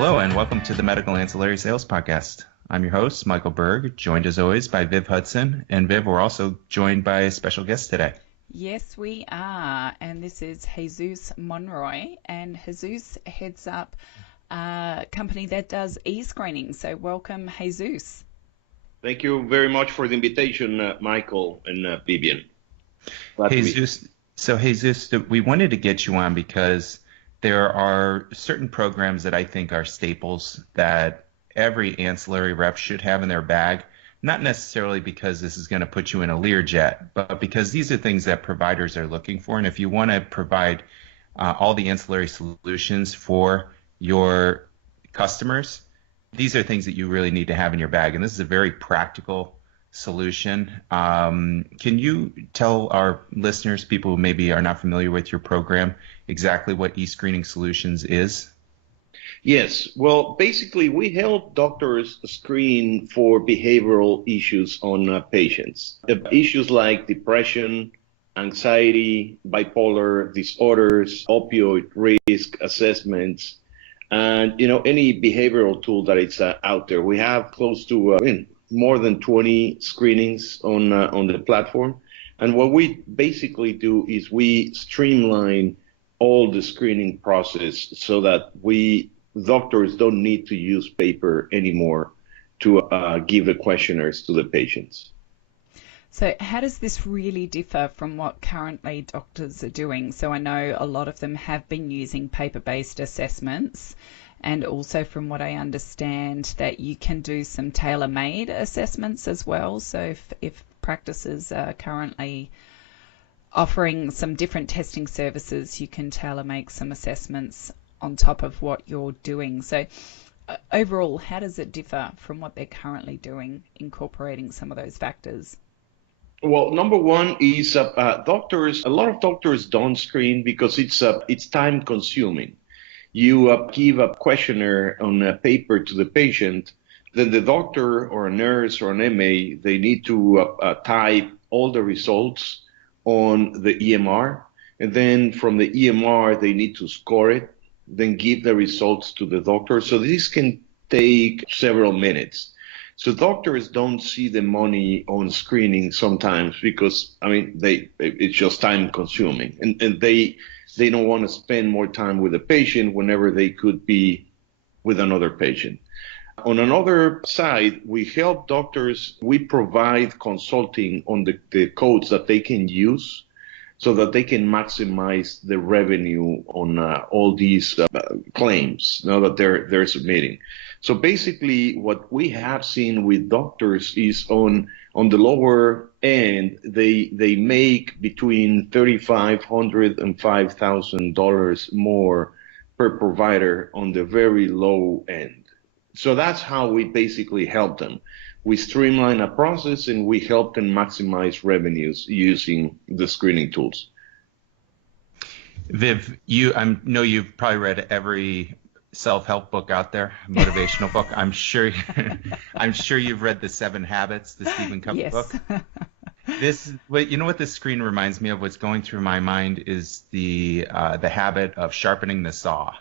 Hello, and welcome to the Medical Ancillary Sales Podcast. I'm your host, Michael Berg, joined as always by Viv Hudson. And Viv, we're also joined by a special guest today. Yes, we are. And this is Jesus Monroy. And Jesus heads up a company that does EScreening. So welcome, Jesus. Thank you very much for the invitation, Michael and Vivian. Jesus, we wanted to get you on because there are certain programs that I think are staples that every ancillary rep should have in their bag, not necessarily because this is going to put you in a Learjet, but because these are things that providers are looking for. And if you want to provide all the ancillary solutions for your customers, these are things that you really need to have in your bag. And this is a very practical solution. Can you tell our listeners, people who maybe are not familiar with your program, exactly what EScreening Solutions is? Yes. Well, basically, we help doctors screen for behavioral issues on patients. Issues like depression, anxiety, bipolar disorders, opioid risk assessments, and any behavioral tool that is out there. We have close to more than 20 screenings on the platform. And what we basically do is we streamline all the screening process so that doctors don't need to use paper anymore to give the questionnaires to the patients. So how does this really differ from what currently doctors are doing? So I know a lot of them have been using paper-based assessments, and also from what I understand that you can do some tailor-made assessments as well. So if practices are currently offering some different testing services, you can tailor-make some assessments on top of what you're doing. So overall, how does it differ from what they're currently doing, incorporating some of those factors? Well, number one is doctors. A lot of doctors don't screen because it's time consuming. You give a questionnaire on a paper to the patient, then the doctor or a nurse or an MA, they need to type all the results on the EMR, and then from the EMR they need to score it, then give the results to the doctor. So this can take several minutes. So doctors don't see the money on screening sometimes because it's just time consuming, and they don't want to spend more time with the patient whenever they could be with another patient. On another side, we help doctors. We provide consulting on the codes that they can use so that they can maximize the revenue on all these claims now that they're submitting. So basically, what we have seen with doctors is on the lower end, they make between $3,500 and $5,000 more per provider on the very low end. So that's how we basically help them. We streamline a process and we help them maximize revenues using the screening tools. Viv, I know you've probably read every self-help book out there, motivational book. I'm sure you've read The 7 Habits, the Stephen Covey book. You know what this screen reminds me of? What's going through my mind is the habit of sharpening the saw.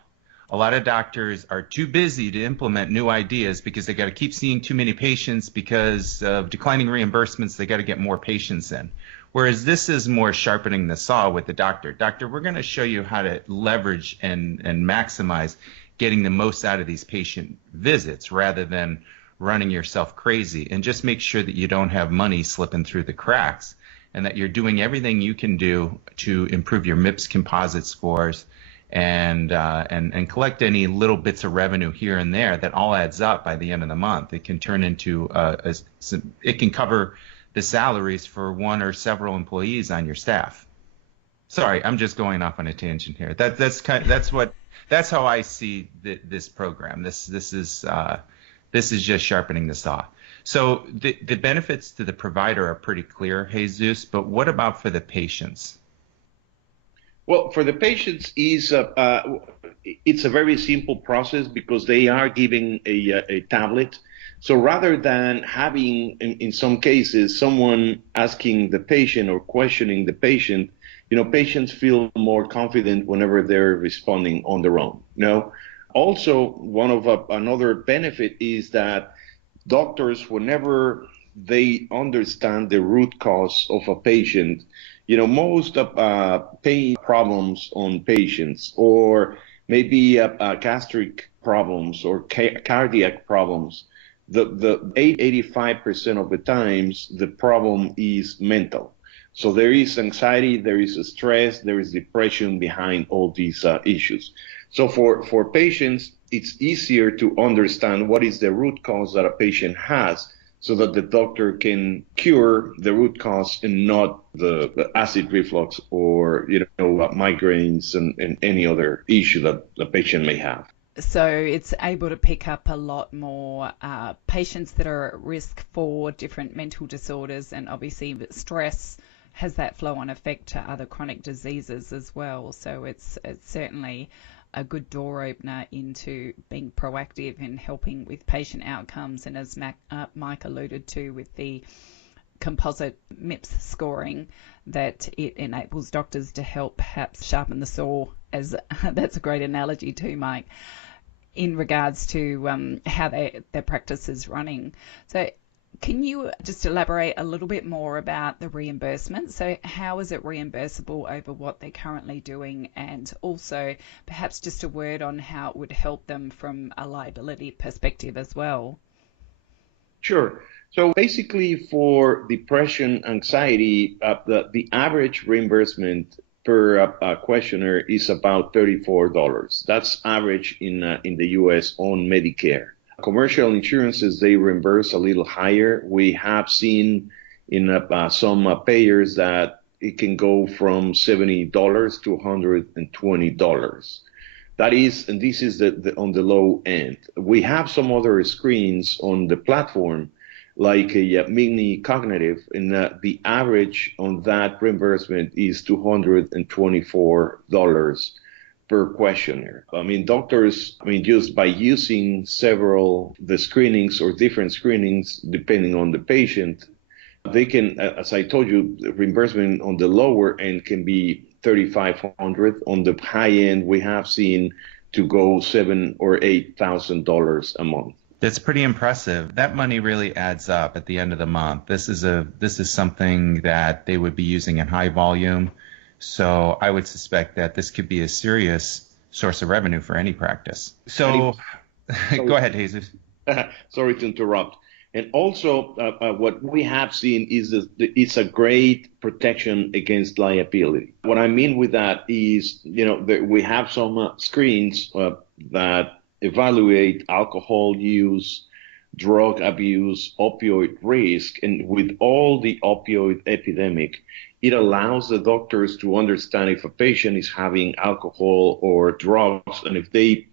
A lot of doctors are too busy to implement new ideas because they got to keep seeing too many patients because of declining reimbursements. They got to get more patients in. Whereas this is more sharpening the saw with the doctor. Doctor, we're going to show you how to leverage and maximize getting the most out of these patient visits rather than running yourself crazy, and just make sure that you don't have money slipping through the cracks and that you're doing everything you can do to improve your MIPS composite scores and collect any little bits of revenue here and there that all adds up by the end of the month. It can turn into it can cover the salaries for one or several employees on your staff. Sorry, I'm just going off on a tangent here. That's how I see this program. This is just sharpening the saw. So the benefits to the provider are pretty clear, Jesus, but what about for the patients? Well, for the patients, it's a very simple process because they are giving a tablet. So rather than having, in some cases, someone asking the patient or questioning the patient, patients feel more confident whenever they're responding on their own. Also, another benefit is that doctors, whenever they understand the root cause of a patient, most pain problems on patients, or maybe gastric problems or cardiac problems, the 85% of the times the problem is mental. So there is anxiety, there is stress, there is depression behind all these issues. So for patients, it's easier to understand what is the root cause that a patient has, so that the doctor can cure the root cause and not the acid reflux or migraines and any other issue that the patient may have. So it's able to pick up a lot more patients that are at risk for different mental disorders, and obviously stress has that flow-on effect to other chronic diseases as well. So it's certainly a good door opener into being proactive in helping with patient outcomes. And as Mike alluded to with the composite MIPS scoring, that it enables doctors to help perhaps sharpen the saw, as that's a great analogy too, Mike, in regards to how their practice is running. So can you just elaborate a little bit more about the reimbursement? So how is it reimbursable over what they're currently doing? And also perhaps just a word on how it would help them from a liability perspective as well. Sure. So basically for depression, anxiety, the average reimbursement per questionnaire is about $34. That's average in the U.S. on Medicare. Commercial insurances, they reimburse a little higher. We have seen in some payers that it can go from $70 to $120. That is, and this is on the low end. We have some other screens on the platform, like a mini cognitive, and the average on that reimbursement is $224 per questionnaire. Doctors, just by using the screenings or different screenings, depending on the patient, they can, as I told you, the reimbursement on the lower end can be $3,500. On the high end, we have seen to go $7,000 or $8,000 a month. That's pretty impressive. That money really adds up at the end of the month. This is something that they would be using in high volume. So I would suspect that this could be a serious source of revenue for any practice. So go ahead, Jesus. Sorry to interrupt. And also, what we have seen is that it's a great protection against liability. What I mean with that is, we have some screens that evaluate alcohol use, drug abuse, opioid risk, and with all the opioid epidemic, it allows the doctors to understand if a patient is having alcohol or drugs, and if they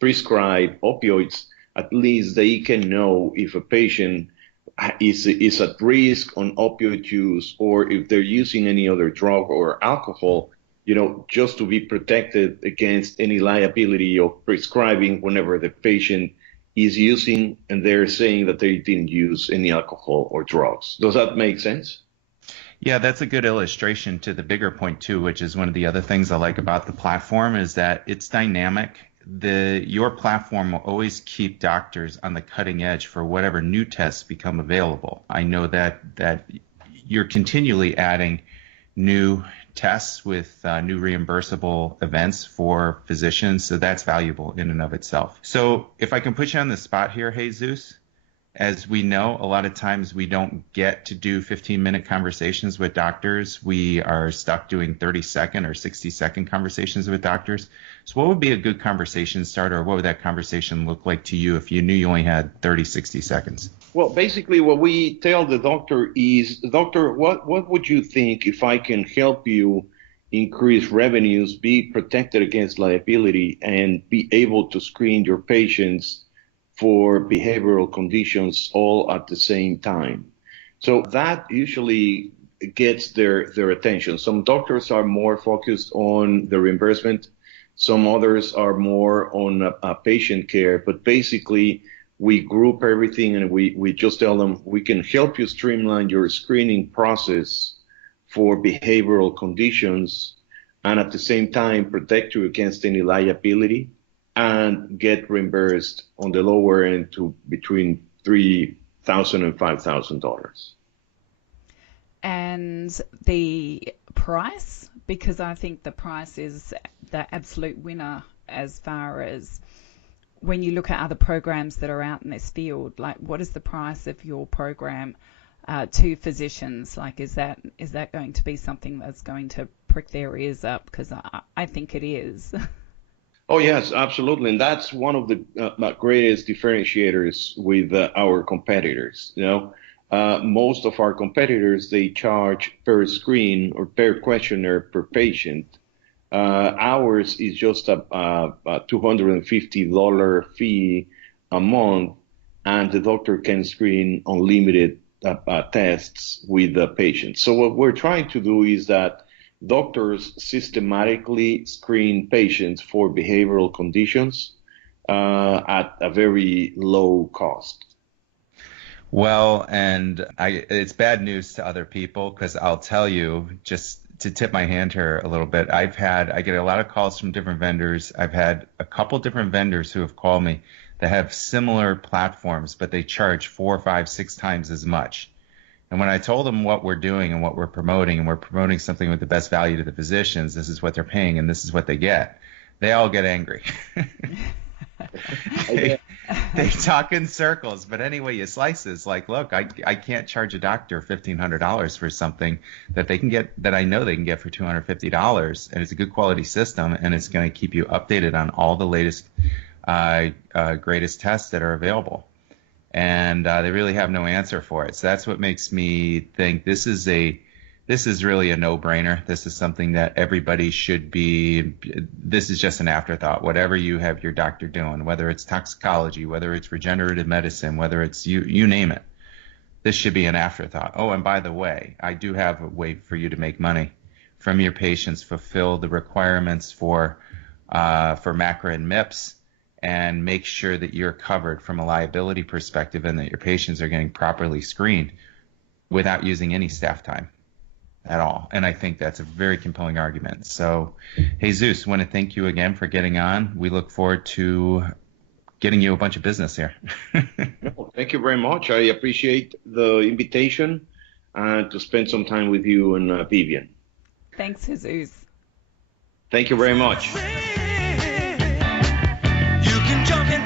prescribe opioids, at least they can know if a patient is at risk on opioid use, or if they're using any other drug or alcohol, just to be protected against any liability of prescribing whenever the patient is using and they're saying that they didn't use any alcohol or drugs. Does that make sense? Yeah, that's a good illustration to the bigger point too, which is one of the other things I like about the platform is that it's dynamic. Your platform will always keep doctors on the cutting edge for whatever new tests become available. I know that you're continually adding new tests with new reimbursable events for physicians, so that's valuable in and of itself. So if I can put you on the spot here, Jesus, as we know, a lot of times we don't get to do 15-minute conversations with doctors. We are stuck doing 30-second or 60-second conversations with doctors. So what would be a good conversation starter, or what would that conversation look like to you if you knew you only had 30, 60 seconds? Well, basically what we tell the doctor is, doctor, what would you think if I can help you increase revenues, be protected against liability, and be able to screen your patients for behavioral conditions all at the same time? So that usually gets their attention. Some doctors are more focused on the reimbursement. Some others are more on patient care. But basically, we group everything and we just tell them we can help you streamline your screening process for behavioral conditions and at the same time protect you against any liability and get reimbursed on the lower end to between $3,000 and $5,000. And the price, because I think the price is the absolute winner as far as when you look at other programs that are out in this field. Like, what is the price of your program to physicians? Like, is that going to be something that's going to prick their ears up? Because I think it is. Oh, yes, absolutely. And that's one of the greatest differentiators with our competitors. Most of our competitors, they charge per screen or per questionnaire per patient. Ours is just a $250 fee a month, and the doctor can screen unlimited tests with the patient. So what we're trying to do is that doctors systematically screen patients for behavioral conditions at a very low cost. Well, and it's bad news to other people, because I'll tell you, just to tip my hand here a little bit, I get a lot of calls from different vendors. I've had a couple different vendors who have called me that have similar platforms, but they charge 4, 5, 6 times as much. And when I told them what we're doing and what we're promoting, and we're promoting something with the best value to the physicians, this is what they're paying and this is what they get, they all get angry. They talk in circles, but anyway, you slice this. Like, look, I can't charge a doctor $1,500 for something that they can get, that I know they can get for $250, and it's a good quality system, and it's going to keep you updated on all the latest, greatest tests that are available. And they really have no answer for it. So that's what makes me think this is really a no-brainer. This is something that everybody should be. This is just an afterthought. Whatever you have your doctor doing, whether it's toxicology, whether it's regenerative medicine, whether it's you name it, this should be an afterthought. Oh, and by the way, I do have a way for you to make money from your patients, fulfill the requirements for MACRA and MIPS, and make sure that you're covered from a liability perspective and that your patients are getting properly screened without using any staff time at all. And I think that's a very compelling argument. So, Jesus, I want to thank you again for getting on. We look forward to getting you a bunch of business here. Well, thank you very much. I appreciate the invitation to spend some time with you and Vivian. Thanks, Jesus. Thank you very much. You can jump in.